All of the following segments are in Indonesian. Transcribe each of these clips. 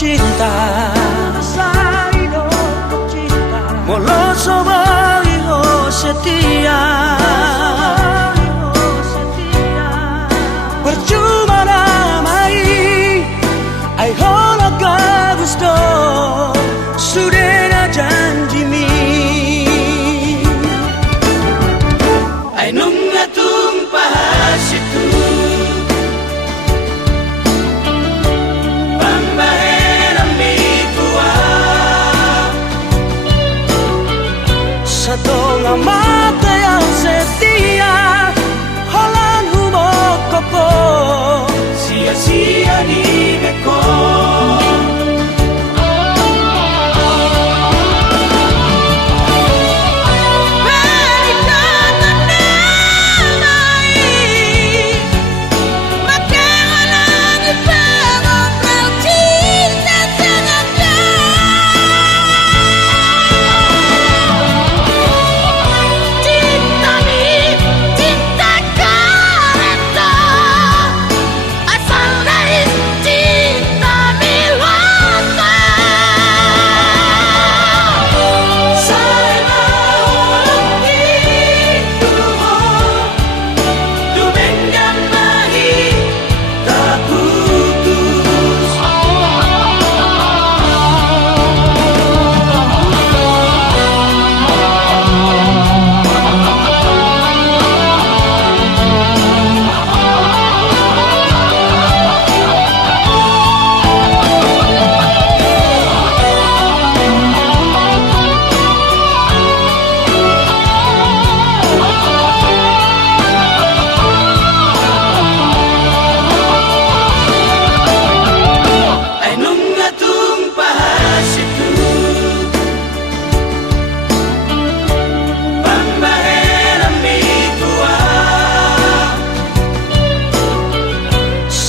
cinta, walau sobayo setia. Percuma namai, ay holaga gusto, sudah na janji mi. Ay nung natumpahas itu, sa mata yang setia, halan humok ko po, sia-sia di ko.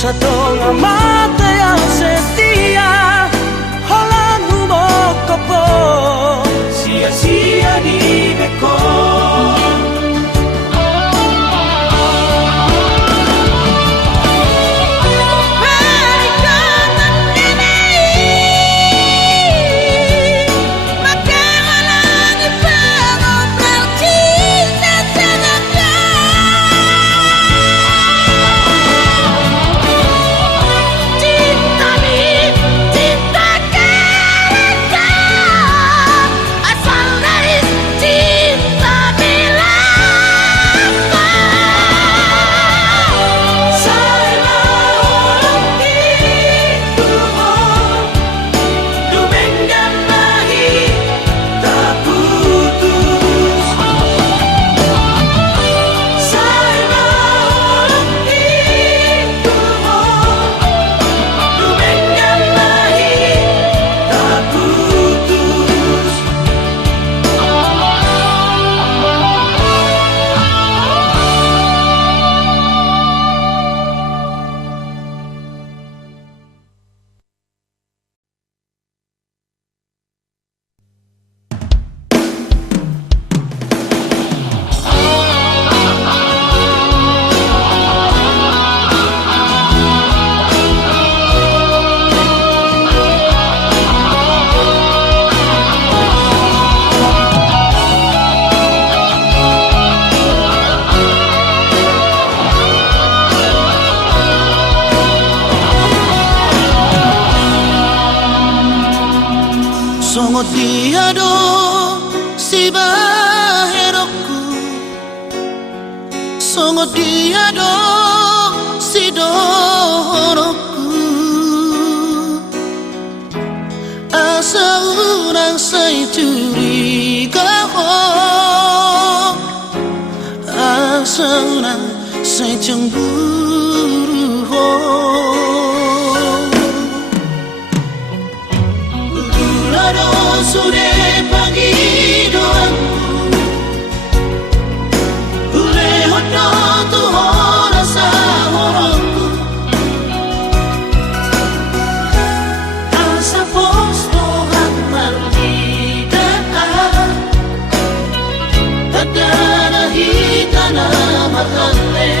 Sa tunga mata yang setia, halan humok ko po, sia-sia di ko. Songot tiado si baherokku, songot tiado si dorokku. Asa urang say curiga ho, asa urang say cemburu ho. Sudah pagi doaku, ule hodo tu rasa horongku. Asa posto hamal tidak, ada hita na mahale.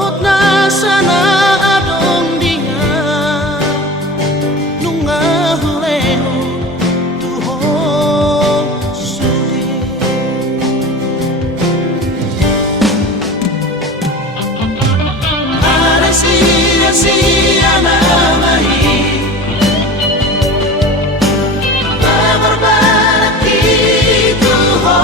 Lohot na sana adong dia Nunga huleho tuho sude Ada sia-sia namahi Berbarati tuho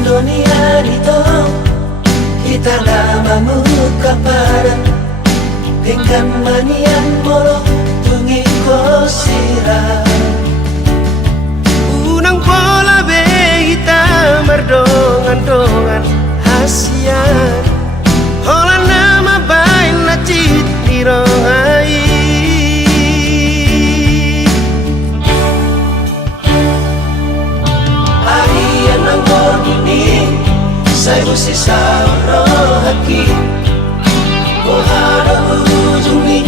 dunia dito kita na magkaparan dengan manian molo tungi ko sira unang bola be kita mardongan-dongan hasian hola nama bain na cit dirongai arian ang gordini saya mesti sauro haki oh ada ujung ni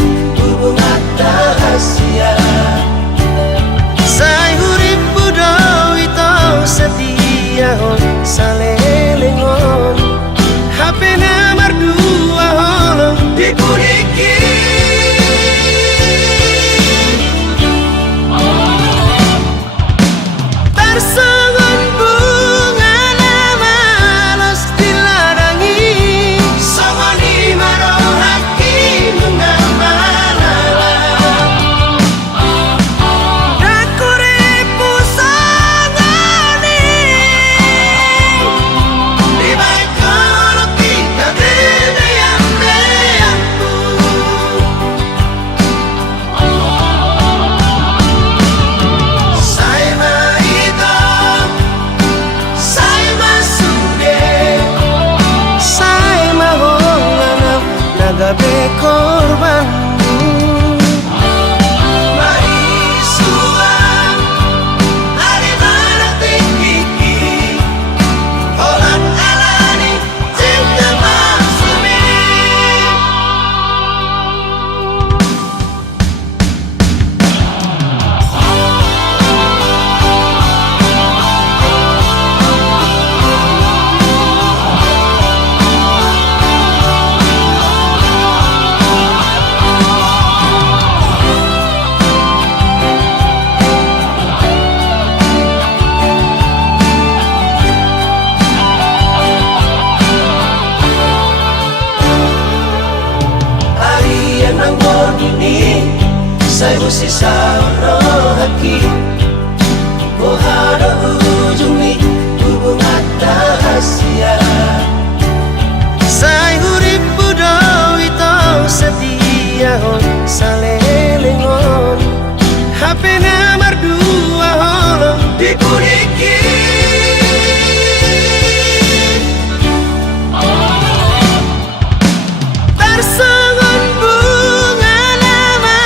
Saya mesti sauro haki Bohada ujung ni hubungan rahasia Saya hurip budau itu setia salelengon HP nomor 2 holong dipudiki Tersangon bunga nama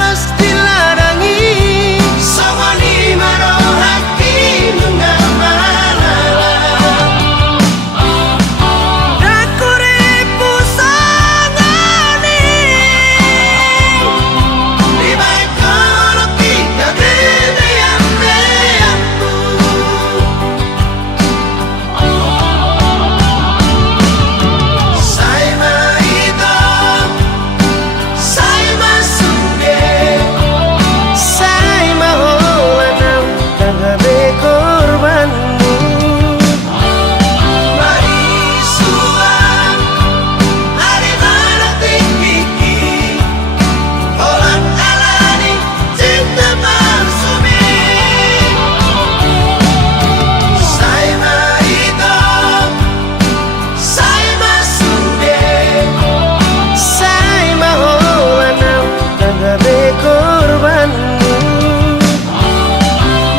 los dilarangi Sama di maro hati nunggal malala Dakuripu sangani Di baik kalau kita bebe-beampu Saya maito Saya masuke Saya maholanam Kagabe korbanmu Mari suam Hari malam tinggi Holang alani Cinta marsumi Saya maito Saya masuke Saya maholanam Kagabe korbanmu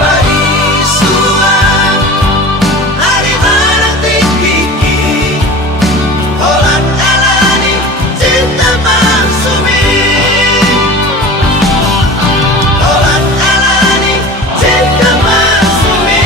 Mari suam Hari malam tinggi Holang alani Cinta marsumi Holang alani Cinta marsumi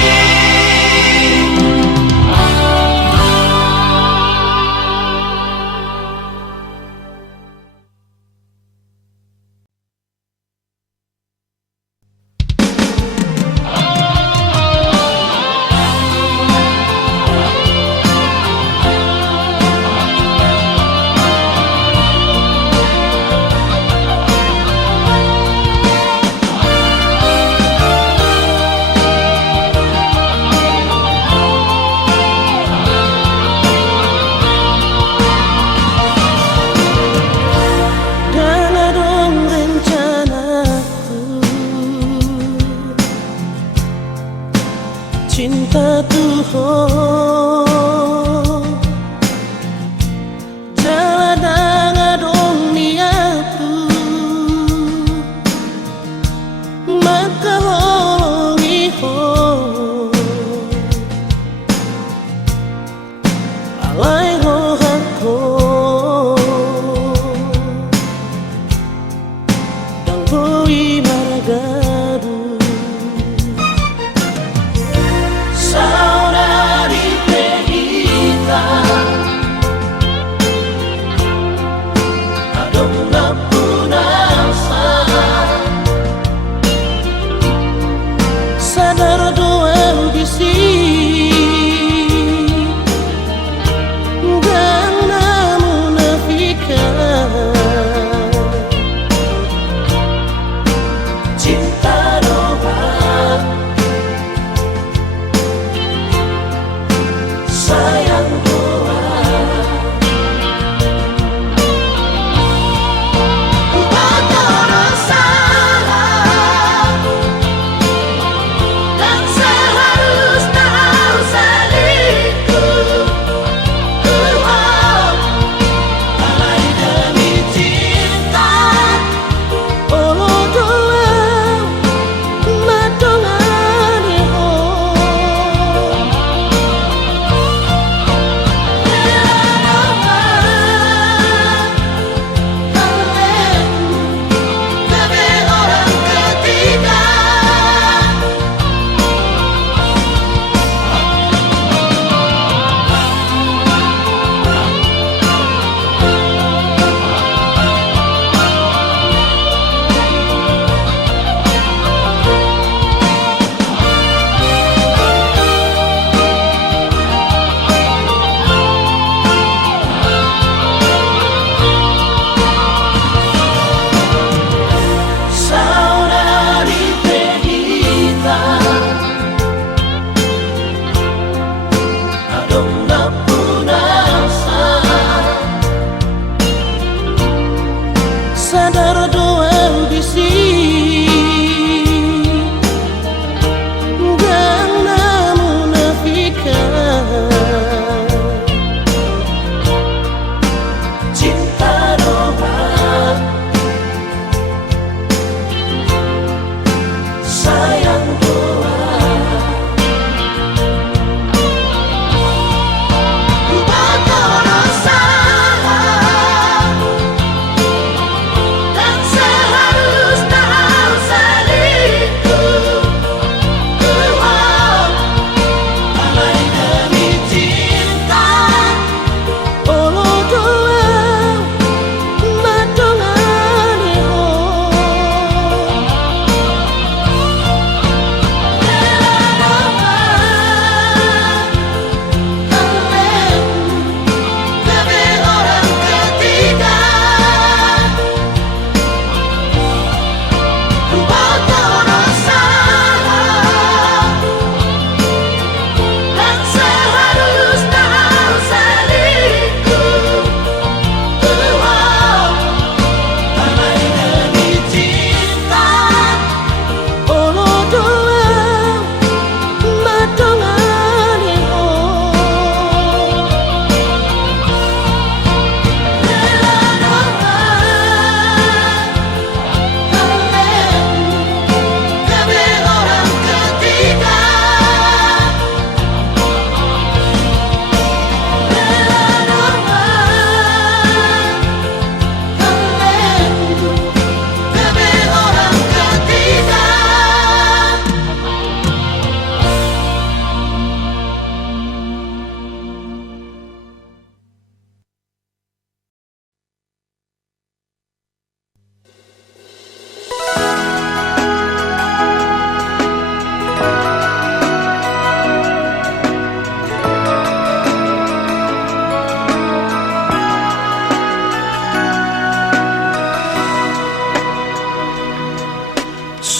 Dalam dong rencanaku Cinta Tuhan Jalan dengan dong niatku Maka hongi Alai rohako Dan boi maragadu Saudari Pegita Adong na punasa Sadar doang bisi Dan namunafikan Cinta doang Sayang doang Bodoh salah Dan seharusnya salingkuh Alai demi cinta Olo doang Madongani ho Tapi orang ketiga Saudari Pegita Adong na punasa Sadar doang bisi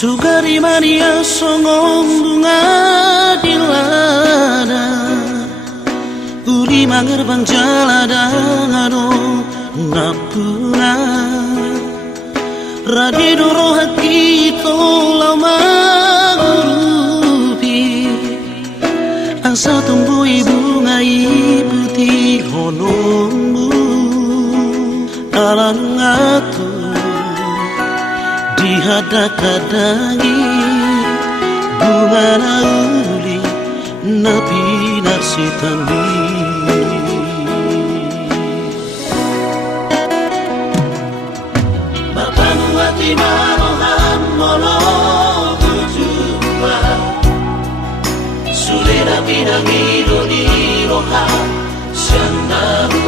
Sugari mania songong bunga di lada Uri mangerbang jaladang ado napuna Radi doro hati lama urupi Asa tumbuhi bunga putih honongmu Alan ngatu dihadang-hadangi bunga nauli napi narsitami Mapanu hati marohan molo ujua Sulera binangi doni roha sianahu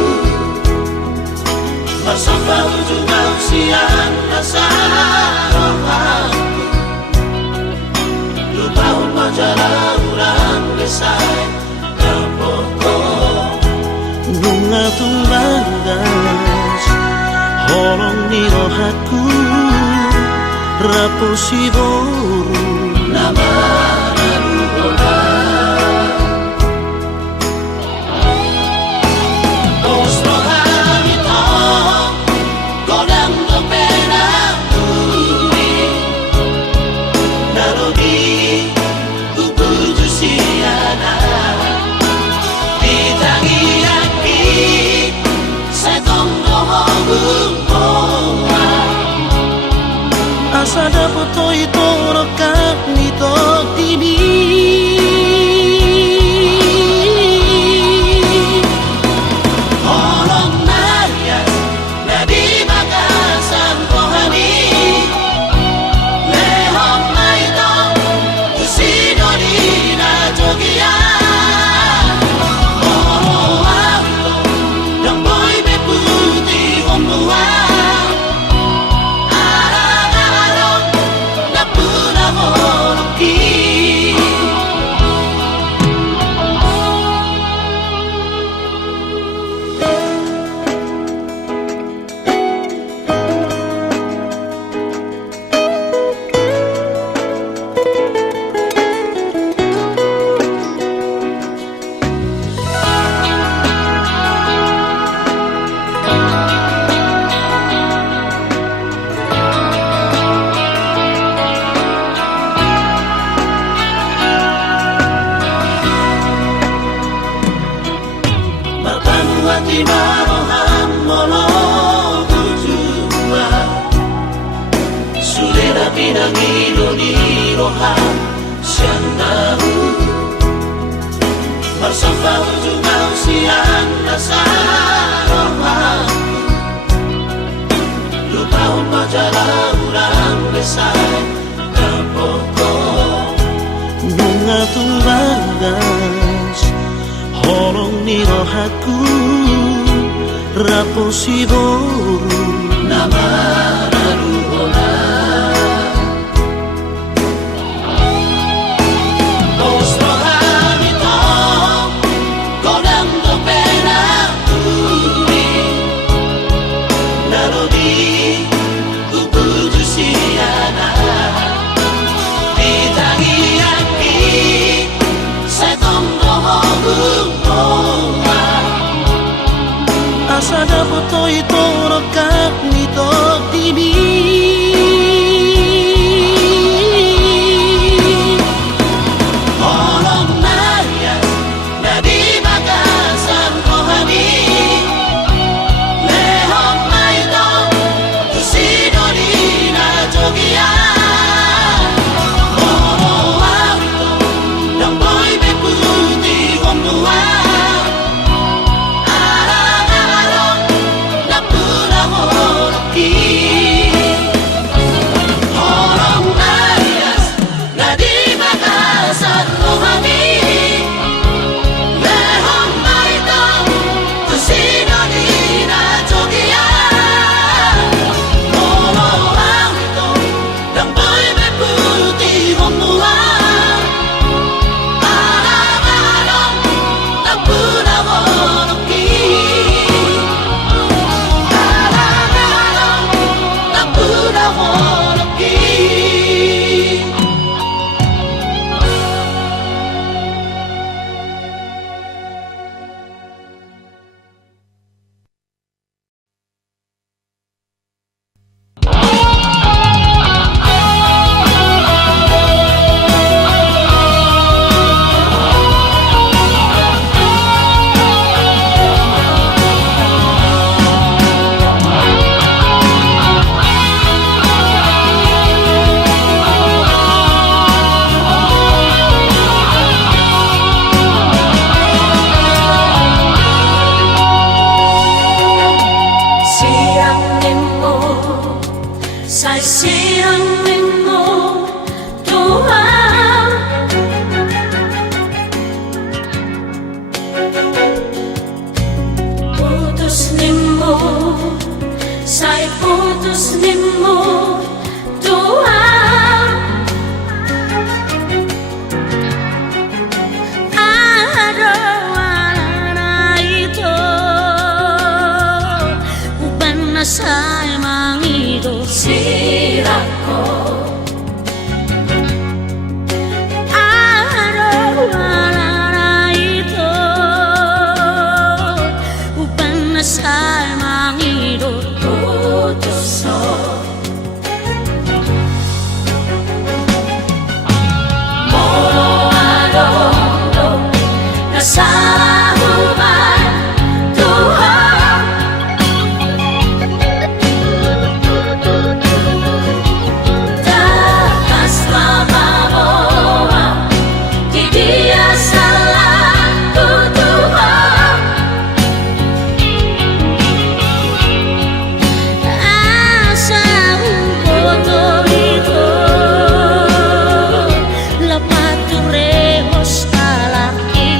Bersama ujung siang nasarohaku Lupa majalah urang besai Kapoko Bunga tumbagas Holong ni rohaku Rapusi boru Nama naruhola Asada foto itu rekat nito TV Holong naya nadi magasan kohani Lehong maito usino di na jogia Oh auto yang boy beputi omua Hati marohan molo ujua Sulera binangi doni rohan sianahu Bersama ujung siang nasarohaku Lupa majalah urang besai Kapoko Bunga tumbagas Holong ni rohaku Rapusi boru Nama naruhola Os rohan ito Kodang dopena uri Narodi Kupuju siana Ditagi-aki Setong dohong Asada foto itu rekat nito TV Holong naya nadi magasan kohani Lehong maito tusino di na jogia Oh auto yang boy beputi omdua Napuna holoki siramin mo Tuhan. Putus nimo say putus nimo Tuhan. Araw-araw ito uban na say mangido sira ko. Araw-araw ito uban na say mangido putus sa hubay Tuhan. Takas mababawa di dia salahku Tuhan. Asa botol itu lepat turehos alaki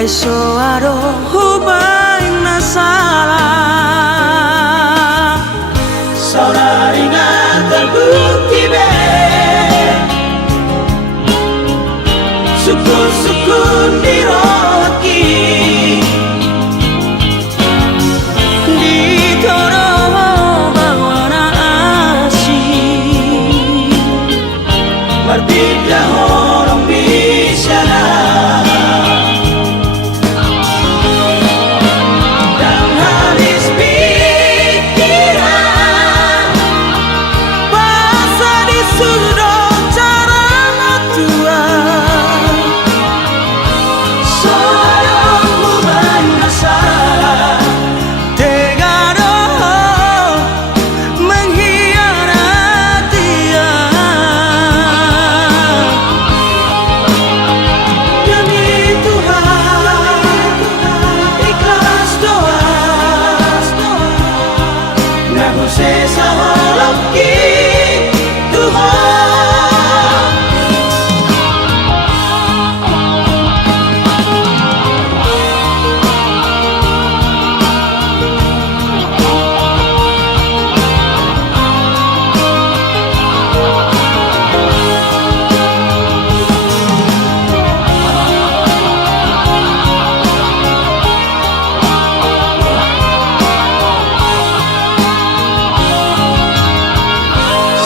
Ai soaro hubay na salah Saudari ngatan bukti be Sukun-sukun diroki Di toro bawana asih Martida orang bisa Dan habis pikiran Basa di sudut cara tua Seorang beban masalah Tega doh mengkhianati dia Demi Tuhan ikhlas doa Namun sesa lagi Tuhan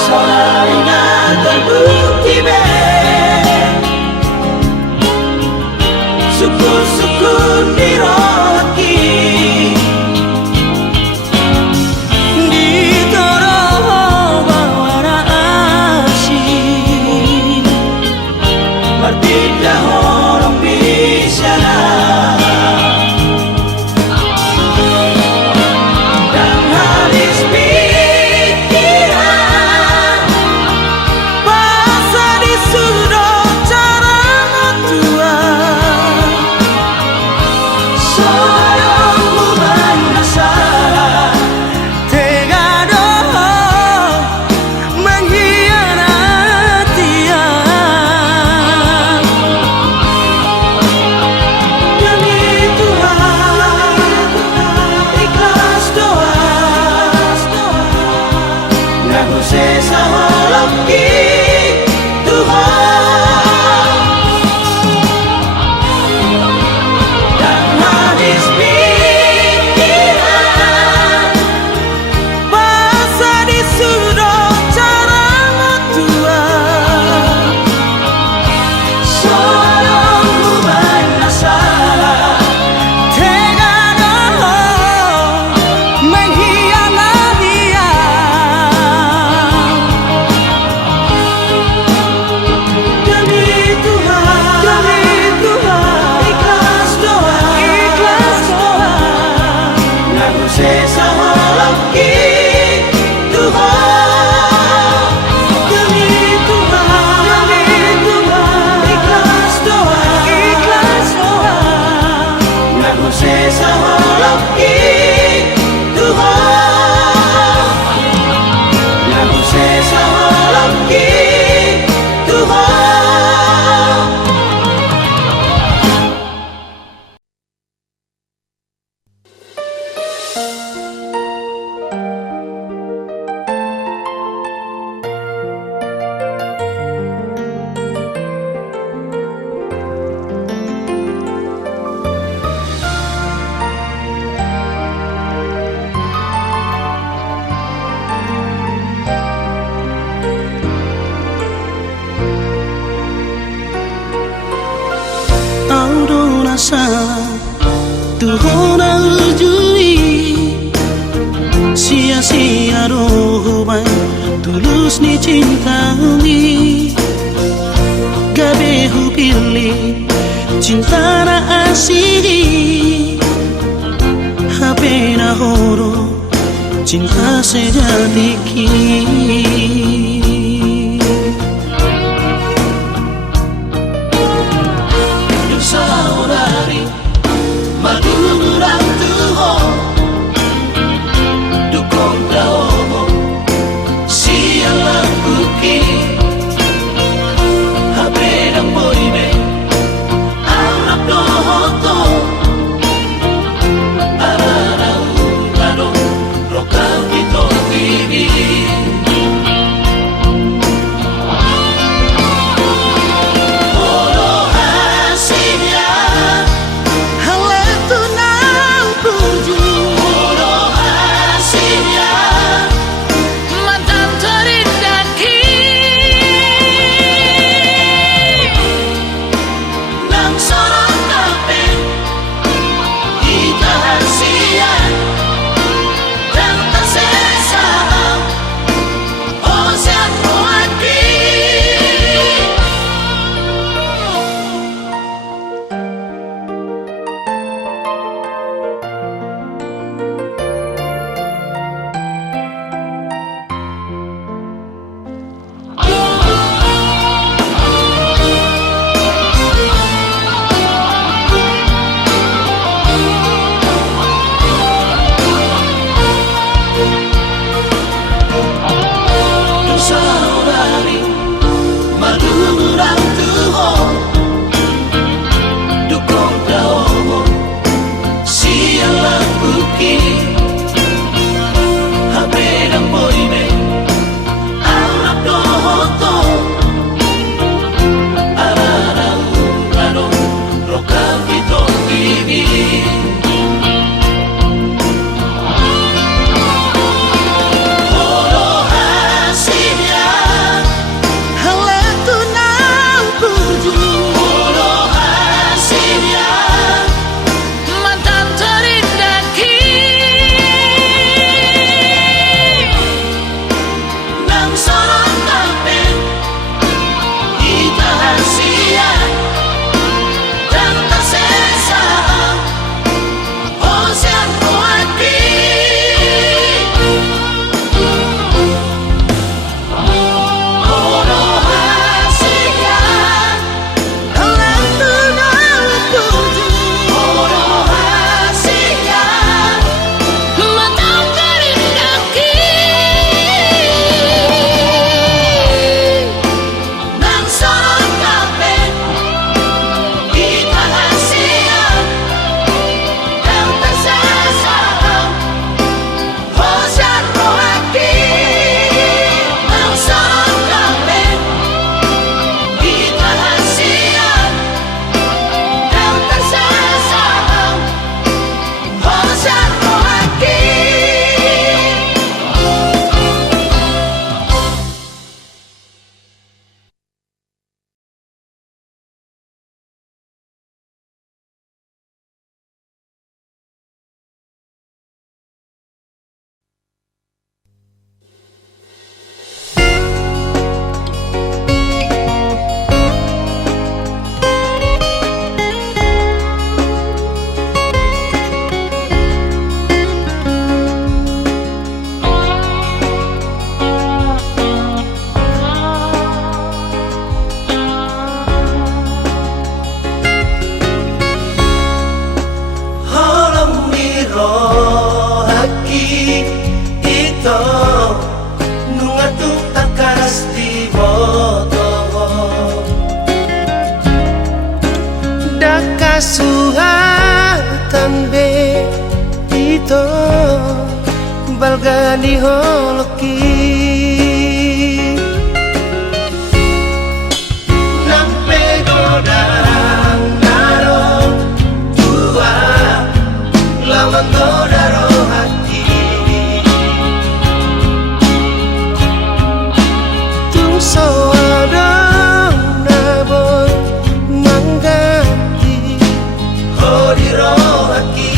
Saudari ngatan bukti be Sukun-sukun diroki Di toro bawana asih Martida orang bisa Dan habis pikiran Basa di sudut cara tua Seorang beban masalah Tega doh mengkhianati dia Demi Tuhan ikhlas doa Namun sesa lagi Tuhan Dan habis pikiran Basa di sudut cara tua Seorang beban masalah Tega doh mengkhianati dia Demi Tuhan ikhlas doa Namun sesa lagi Tuhan Demi Tuhan ikhlas doa Namun sesa lagi Tuhan Namun sesa lagi Tuhan Aurora salah Tuhan aljui Sia-sia roh bay Tulus ni cinta ni Gabe hu pilih Cinta na asih Hape na horo Cinta sejati ki Saudari madurang Tuhan dukong daomo siang lampuki habe ng boybe ang napdohoto rahasia mantan terindaki nang sorong kapen itahan sia dan tersesa osian rohati mantan terindaki nang sorong kapen itahan sia dan tersesa osian rohati nang sorong kapen itahan sia dan tersesa osian rohati. Holong miro haki ito nunga tung takas di boto dakasuhatan be ito balga di holoki nang pegodang naro tua lawan godaro hati tung soadong nabon mangganti hodiro haki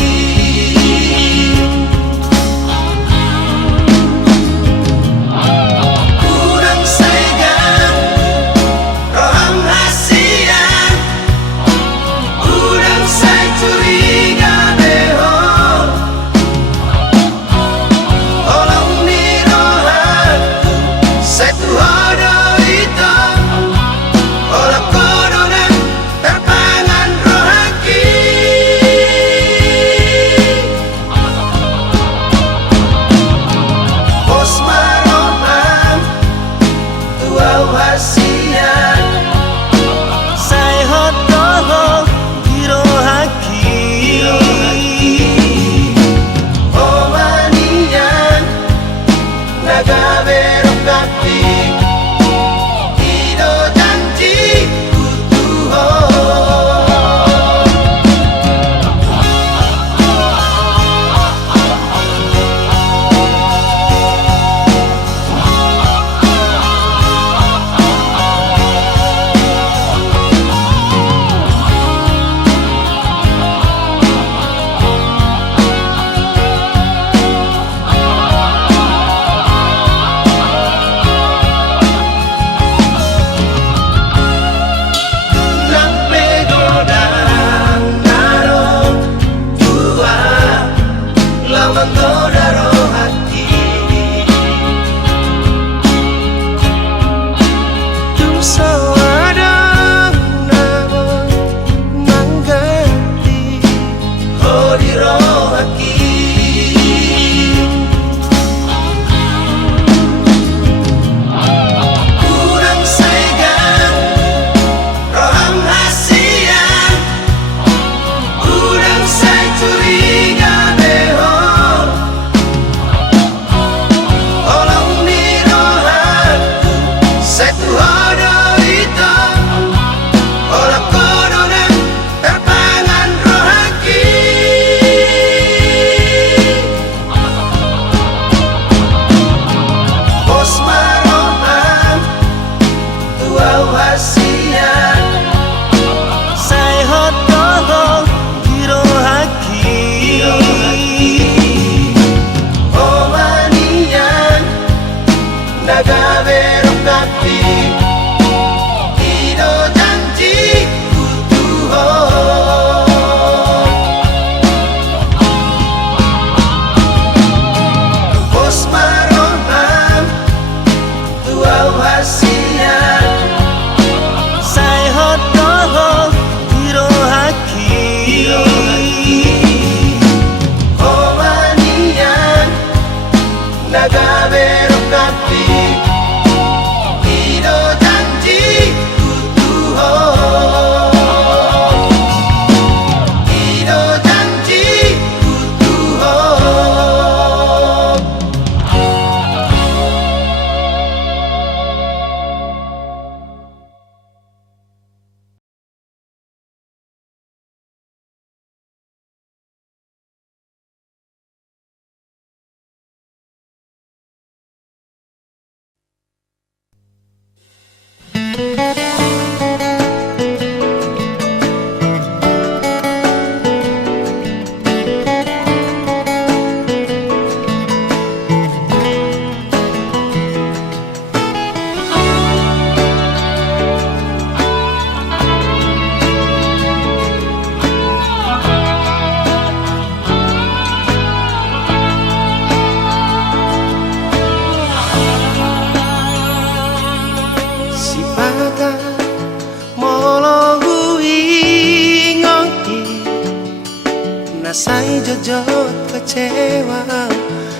Nasai jojot kecewa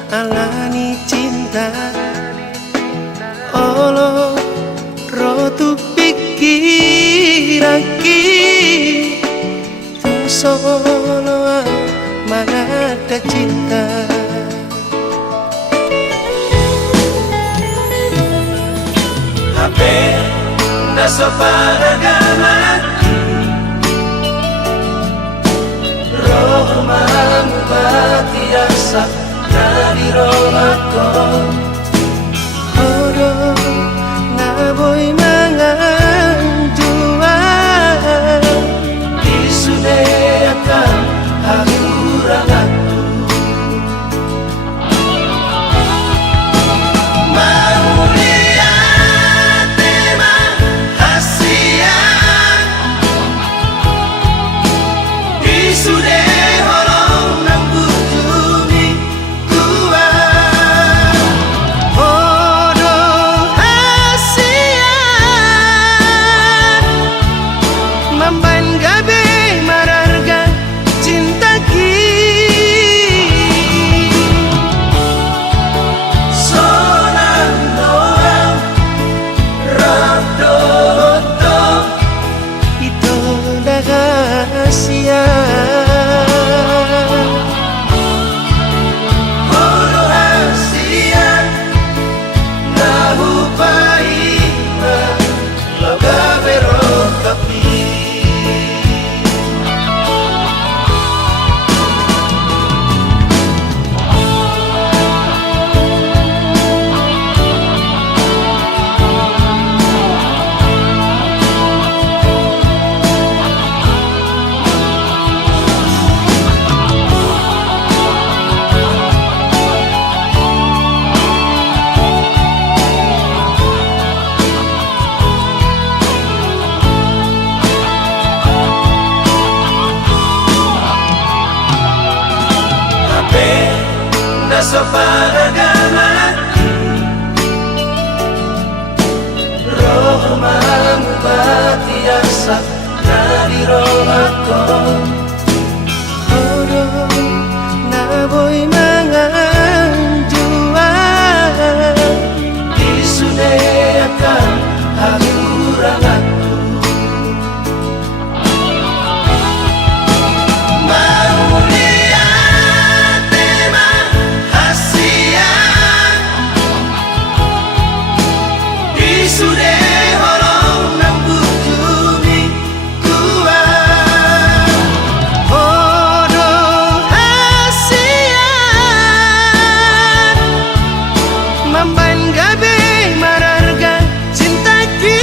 alani cinta Olo rotu pikiraki Tung solo mana ada cinta Hape naso paragamati Roh mengubati asa dari rohku Odo na boy manganjua Isudeakan hakuranganku Maulia tema hasian Isude holong nang bujumi kuwa Odo hasian Mamban gabe mararga cinta ki Sonan doang rabdoto Itu rahasia Odo hasian nahupai loga berokapi Naso paragamati Roh mengubati asa dari rohku Odo na boy manganjua Isudeakan hakuranganku Maulia tema hasian Isude holong nang bujumi kuwa Odo hasian Mamban gabe mararga cinta ki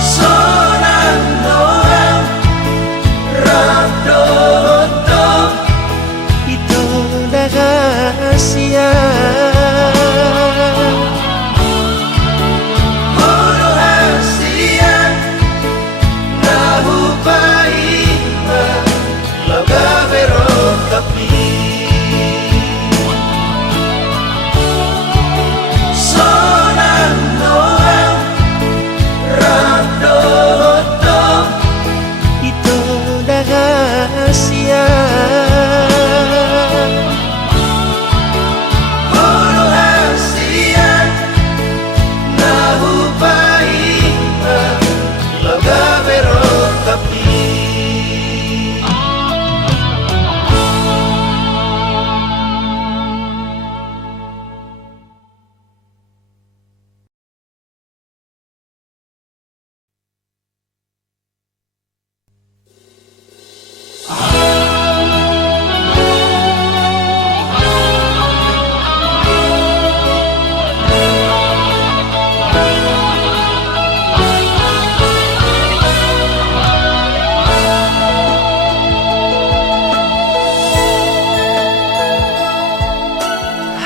Sonan doang rabdoto Itu rahasia Odo hasian nahupai loga berokapi Sonan doang rabdoto Itu rahasia Odo hasian nahupai loga berokapi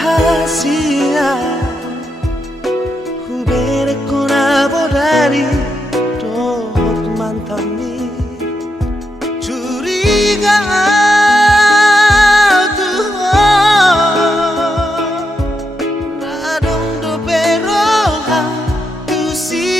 Hasia hubere kolaborari Dot mantami curiga Nadong do beroha tu si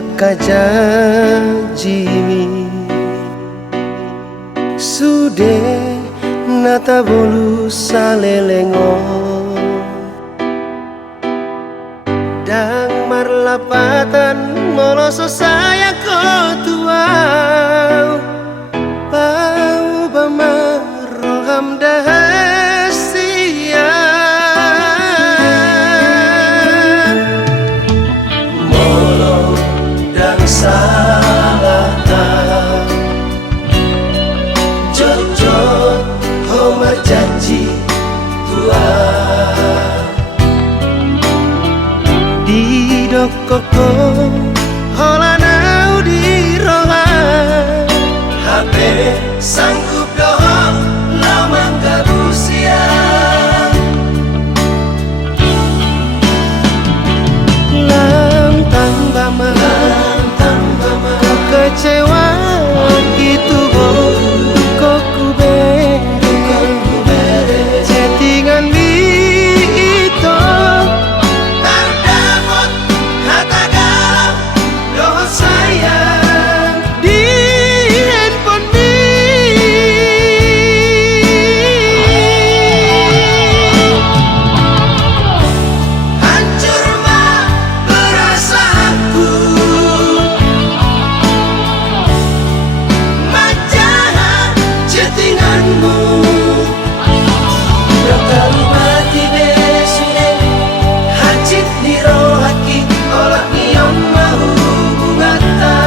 Aka janjimi sude nata bolu salelengo dang marlapatan moloso sayang kau tuau pau bamaroham dahasia molo dan salahkan jojot homar janji Tuhan di dokoko holanau di rohan HP sanggup dohong lamang gabusia lantang bama kecewa gitu kok kubere chattingan itu terdapat kata galau doa sayang di handphone mi hancur mah perasaanku majalah chattinganmu dokter mati besude hajit di rohaki olah nion mau bungata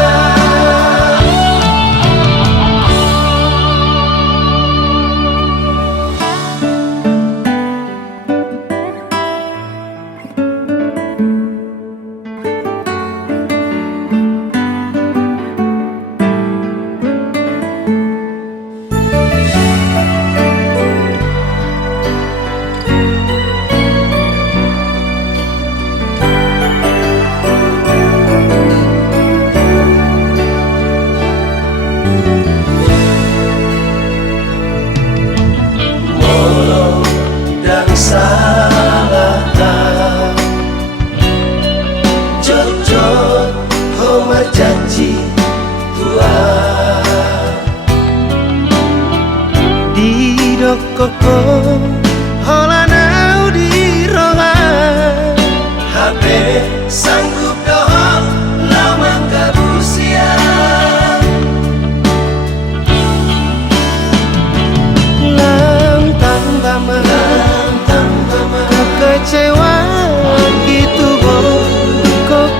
dan salahkan jojot homar janji Tuhan di dokoko holanau di rohan HP sanggup dohong lamang gabusia lantang bama kecewa gitu kok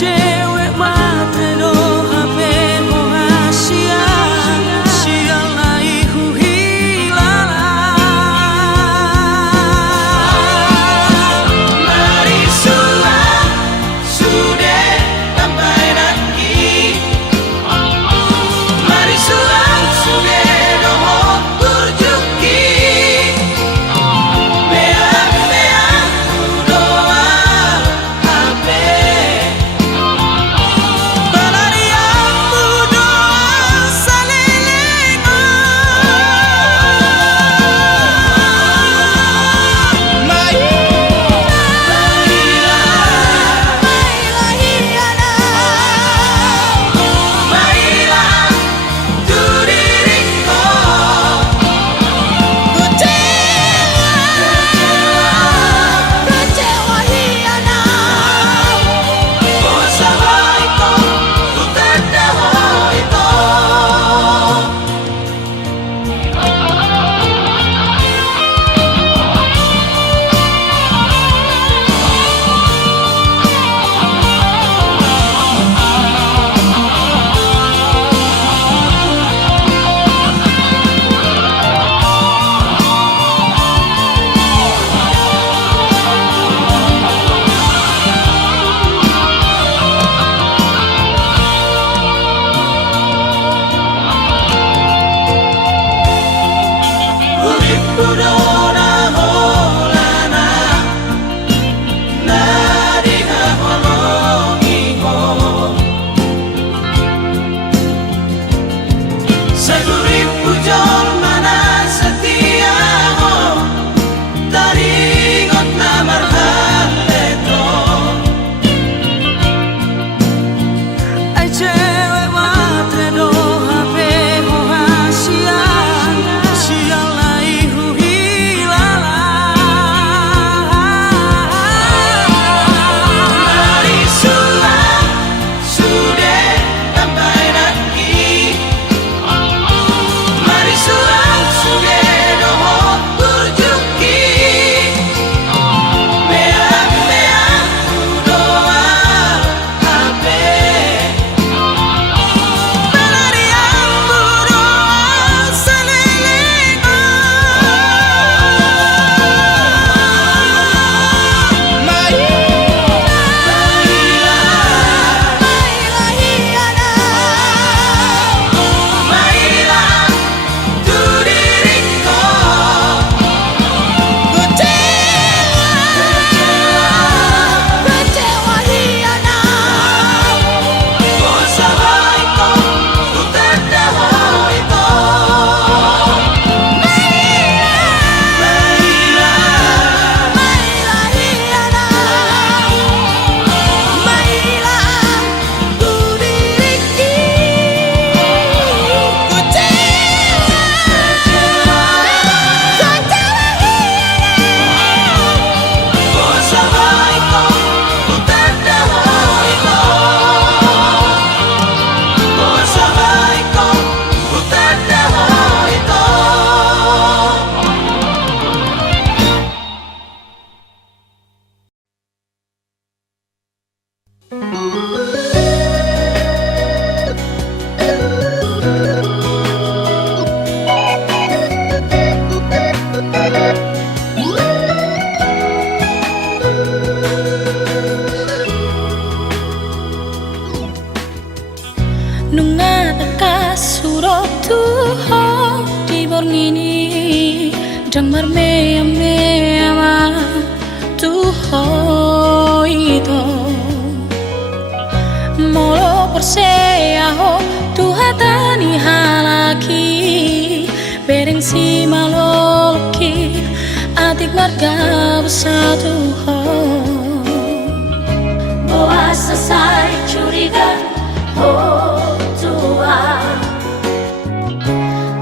cewek matre do HP rahasia sialai huhilala. Mari sulang sudah sampai nanti. Mari sulang sudah dohok berjuki. Meang-meang doa HP. Pelarianmu doa seliling. Marilah tu diriku. Oh sahabatku, ku tertawa itu. Uripku dona holana nadiha holongiho. Seguripku jol mana setia ho taringot na marhaleto. Ai cewek matre do HP rahasia sialai huhilala. Mari sulang sudah sampai nanti. Mari sulang sudah dohok berjuki. Meang-meang doa HP. Pelarianmu doa seliling. Marilah tu diriku. Oh sahabatku, ku tertawa itu. Oh sahabatku, ku tertawa itu. Oh sahabatku, ku tertawa itu. Nunga teka surok tuho di borngini Damar mea mea tuho itu Molo perseaho tuhatani halaki Bereng si maloloki adik marga bersatu ho Boa selesai curiga oh Tuhan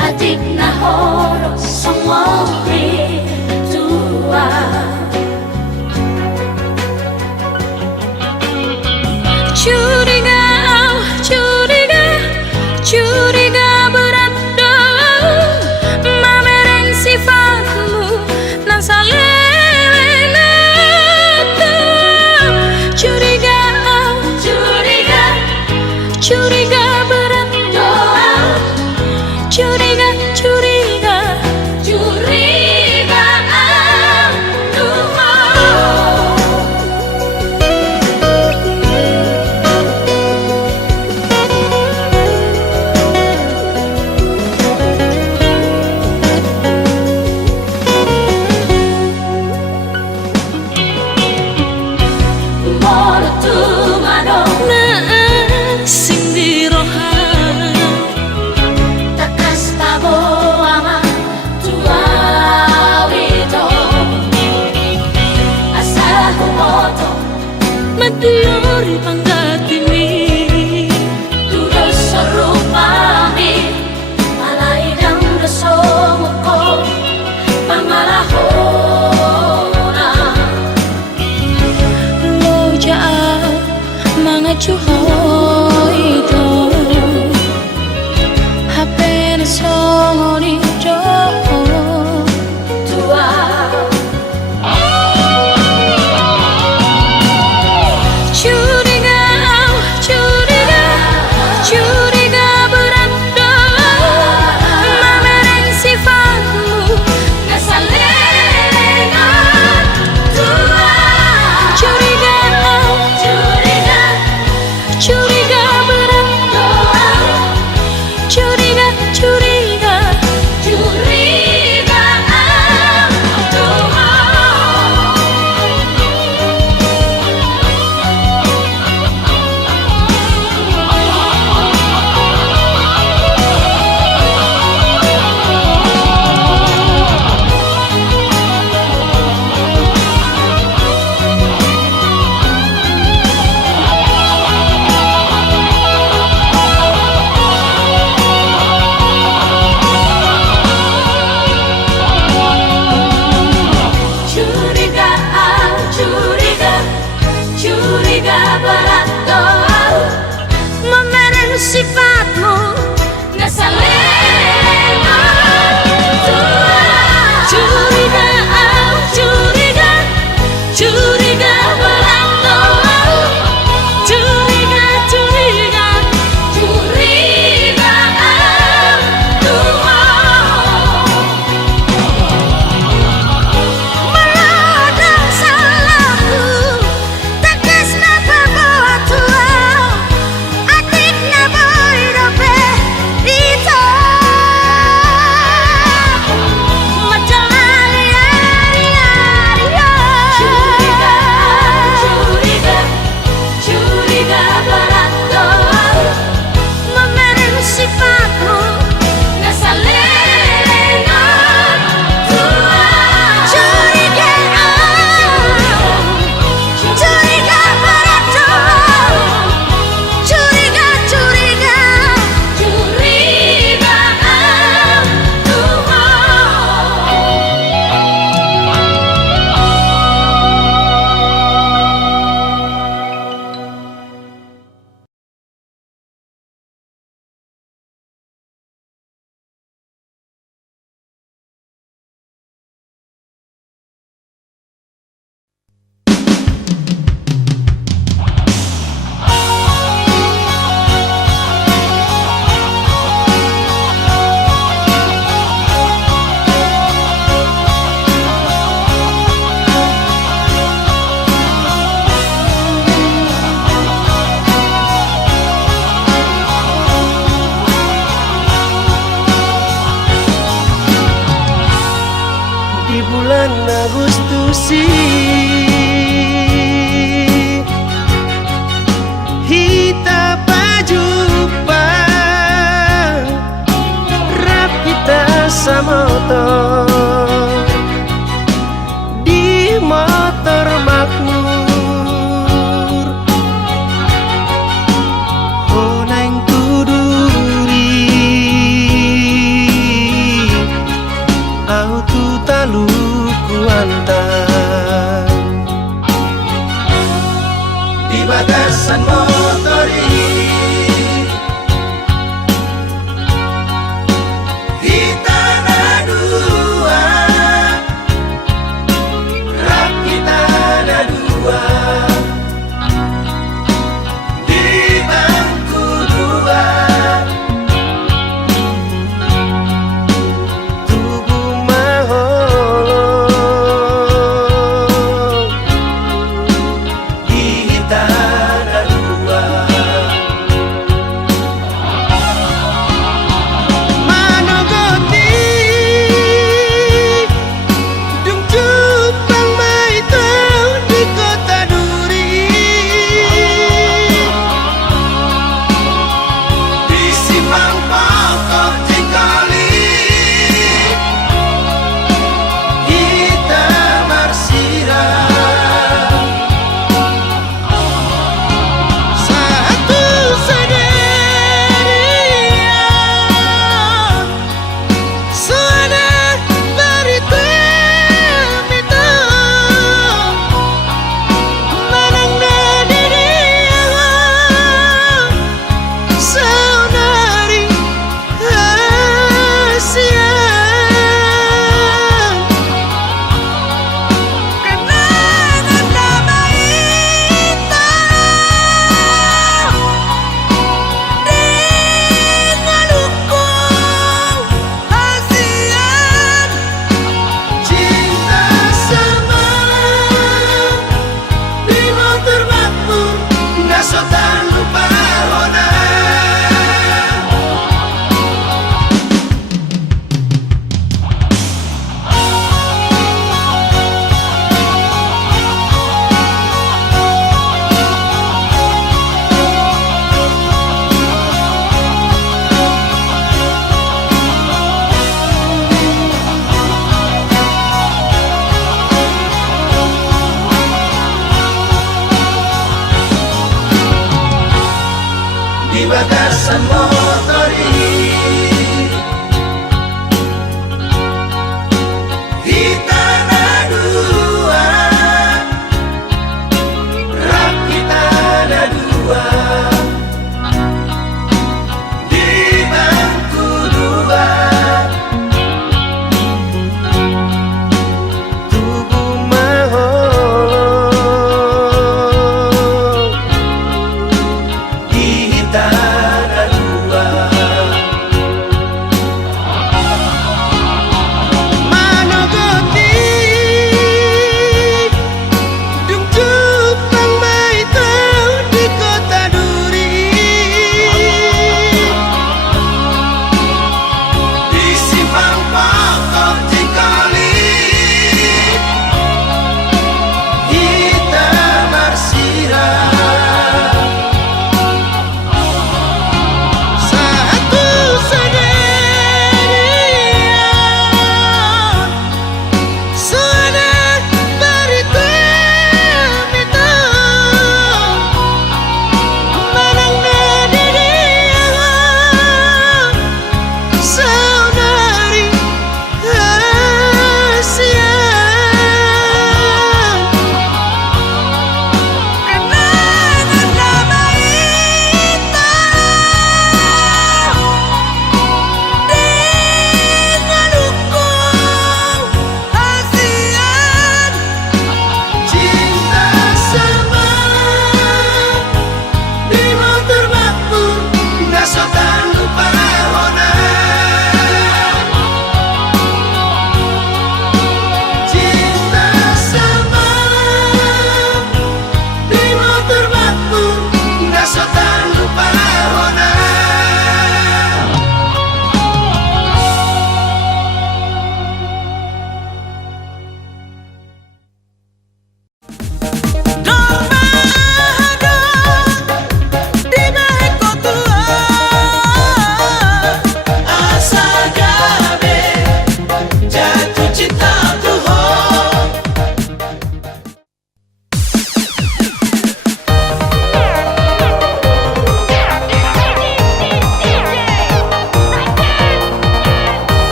adik nahoro semua Tuhan curiga curiga curiga berat doang mamereng sifatmu nan saleleng curiga curiga tumado na sindirohan takas tabo ama tuawito asa humoto madiyori panggatini tulos sa rumami malaidang rasomo ko pangalahona loja mga chuhoito hapen songoni jo tua curiga curiga berando mamereng sifatmu kasalengan tua curiga curiga berando curiga curiga tua curiga barato mamereng sifatmu kasalengan tua curiga curiga berando curiga curiga tua meladang salahku tegas na bawa tua adik na boy dope dito majalali curiga barato mamereng sifatmu kasalengan tua curiga berando curiga curiga tua Di bulan Agustus kita berjumpa rap kita semotor di motor makmur oneng tuduri auto talu kuantan di bagasan motori kita dua rak kita dua di bangku dua tubuh maholo kita dua batasan